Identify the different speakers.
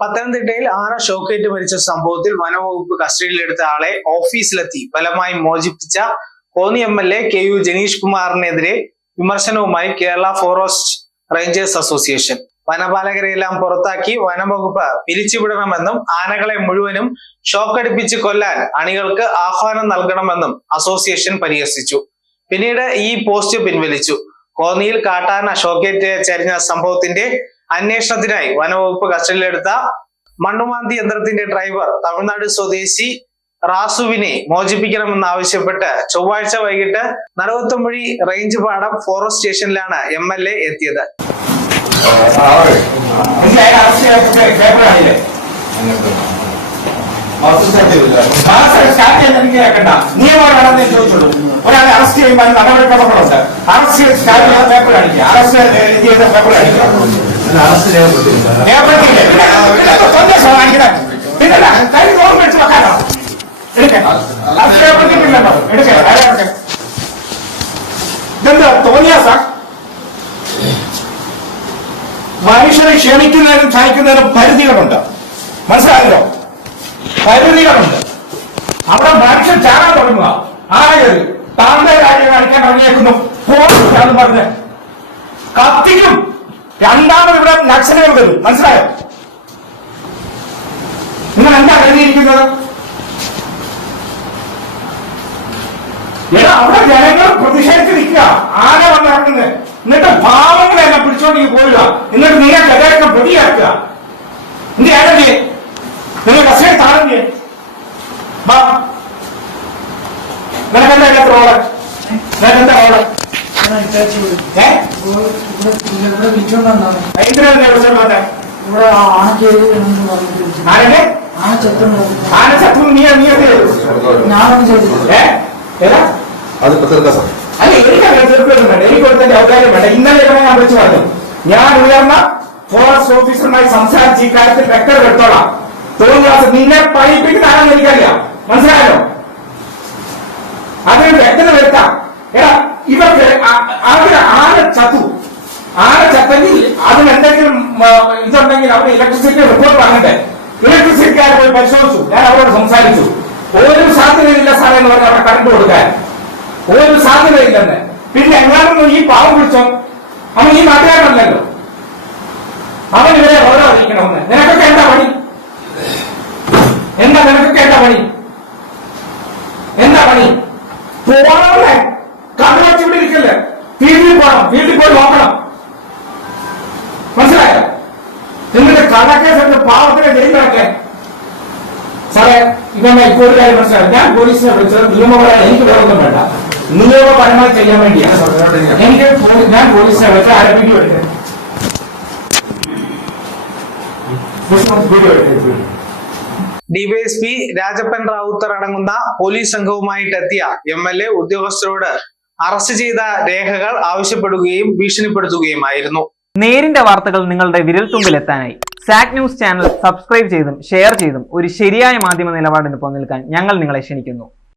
Speaker 1: പത്തനംതിട്ടയിൽ ആന ഷോക്കേറ്റ് മരിച്ച സംഭവത്തിൽ വനവകുപ്പ് കസ്റ്റഡിയിലെടുത്ത ആളെ ഓഫീസിലെത്തി. ബലമായി മോചിപ്പിച്ച Konni M L A K U Janeesh കുമാറിനെതിരെ വിമർശനവുമായി കേരള ഫോറസ്റ്റ് റേഞ്ചേഴ്സ് അസോസിയേഷൻ. വനപാലകരെയെല്ലാം പുറത്താക്കി വനംവകുപ്പ് പിരിച്ചുവിടണമെന്നും ആനകളെ മുഴുവനും ഷോക്കടിപ്പിച്ച് കൊല്ലാൻ അണികൾക്ക് ആഹ്വാനം നൽകണമെന്നും അസോസിയേഷൻ പരിഹസിച്ചു. പിന്നീട് ഈ പോസ്റ്റ് പിൻവലിച്ചു. കോന്നിയിൽ കാട്ടാന ഷോക്കേറ്റ് ചരിഞ്ഞ സംഭവത്തിന്റെ അന്വേഷണത്തിനായി വനവകുപ്പ് കസ്റ്റഡിയിലെടുത്ത മണ്ണുമാന്തി യന്ത്രത്തിന്റെ ഡ്രൈവർ തമിഴ്നാട് സ്വദേശി റാസുവിനെ മോചിപ്പിക്കണമെന്നാവശ്യപ്പെട്ട് ചൊവ്വാഴ്ച വൈകിട്ട് നടുവത്തമ്പുഴി റേഞ്ച് പാടം ഫോറസ്റ്റ് സ്റ്റേഷനിലാണ് എം എൽ എ എത്തിയത്
Speaker 2: അറസ്റ്റ് ചെയ്യുമ്പോൾ നടപടി ക്രമങ്ങളുണ്ട് അറസ്റ്റ് ചെയ്ത പേപ്പർ കാണിക്കുക അറസ്റ്റ് ചെയ്ത പേപ്പർ കാണിക്കുക ഇതെന്താ മനുഷ്യനെ ക്ഷണിക്കുന്നതിനും സഹിക്കുന്നതിനും പരിധികളുണ്ട് മനസ്സിലായല്ലോ പരിധികളുണ്ട് അവിടെ മനുഷ്യൻ ചാടാൻ തുടങ്ങുക ആയത് താങ്കളുടെ കാര്യം കാണിക്കാൻ ഇറങ്ങിയേക്കുന്നു പോലീസാണ് പറഞ്ഞ്. കത്തിക്കും. രണ്ടാമത് ഇവിടെ നക്സലുകൾ വരും മനസ്സിലായോ? നിങ്ങൾ എന്താ കരുതിയിരിക്കുന്നത്? എടാ അവിടെ ജനങ്ങൾ പ്രതിഷേധിച്ച് നിൽക്കുക. ആന നടക്കുന്നത് എന്നിട്ട് പാവങ്ങളെ എന്നെ പിടിച്ചോണ്ടെങ്കിൽ പോയില്ല എന്നിട്ട് നീ ഗതാഗതം പ്രതിയാക്കുക നീ ആരല്ലേ നിങ്ങൾ കസേ താഴെ
Speaker 3: ഇവിടെ ആന ചെയ്ത് ആന
Speaker 2: ആന ചത്തു നീ നീ
Speaker 3: ഞാനൊന്നും ചെയ്തില്ല.
Speaker 4: അത്
Speaker 2: വേണ്ട. എനിക്ക് കൊടുത്തതിന്റെ വേണ്ട. ഇന്നലെ ഞാൻ വിളിച്ചു പറഞ്ഞു. ഞാൻ ഉയർന്ന ഫോറസ്റ്റ് ഓഫീസറുമായി സംസാരിച്ച് ഈ കാര്യത്തിൽ വ്യക്തത എടുത്തോളാം. തോന്നിയാസ് നിന്നെ പഴിപ്പിക്കുന്ന ആരാന്ന് എനിക്കറിയാം. മനസ്സിലായോ? അതിന് വ്യക്തത വരുത്താം എടാ അവർ ആന ചത്തു. ആന ചത്തെങ്കിൽ അതിന് എന്തെങ്കിലും ഇതുണ്ടെങ്കിൽ അവർ ഇലക്ട്രിസിറ്റി റിപ്പോർട്ട് വാങ്ങണ്ടേ ഇലക്ട്രിസിറ്റിക്കാർ പോയി പരിശോധിച്ചു. ഞാൻ അവരോട് സംസാരിച്ചു. ഒരു സാധ്യതയില്ല സാറേ എന്ന് പറഞ്ഞാൽ അവിടെ കറണ്ട് കൊടുക്കാൻ. ഒരു സാധ്യതയില്ലെന്ന്. പിന്നെ എങ്ങാനും ഈ പാവം പിടിച്ചോ? അവൻ ഈ നാട്ടുകാരനല്ലല്ലോ. അവൻ ഇവരെ ഓരോ അറിയിക്കണമെന്ന്. നിനക്കൊക്കെ എന്താ പണി? എന്താ നിനക്കൊക്കെ എന്താ പണി? വീട്ടിൽ പോയി നോക്കണം. മനസ്സിലായോ? എന്നിട്ട് കള്ളക്കേസെടുത്ത് പാവത്തിനെ ജയിലിലൊക്കെ. സാറേ ഇവന്റെ ഒരു കാര്യം മനസ്സിലായി ഞാൻ പോലീസിനെ വിളിച്ചത് നിയമപരമായി എനിക്ക് വേറൊന്നും വേണ്ട. നിയമപരമായി ചെയ്യാൻ വേണ്ടിയാണ് എനിക്ക് ഞാൻ പോലീസിനെ വിളിച്ച് ആരംഭിക്കും എടുത്തത്
Speaker 1: ഡിവൈഎസ്പി രാജപ്പൻ റാവുത്തർ അടങ്ങുന്ന പോലീസ് സംഘവുമായിട്ടെത്തിയ എം എൽ എ ഉദ്യോഗസ്ഥരോട് അറസ്റ്റ് ചെയ്ത രേഖകൾ ആവശ്യപ്പെടുകയും ഭീഷണിപ്പെടുത്തുകയുമായിരുന്നു.
Speaker 5: നേരിന്റെ വാർത്തകൾ നിങ്ങളുടെ വിരൽത്തുമ്പിലെത്താനായി. സാക് ന്യൂസ് ചാനൽ സബ്സ്ക്രൈബ് ചെയ്തും ഷെയർ ചെയ്തും ഒരു ശരിയായ മാധ്യമ നിലപാടിന് നിൽക്കാൻ ഞങ്ങൾ നിങ്ങളെ ക്ഷണിക്കുന്നു.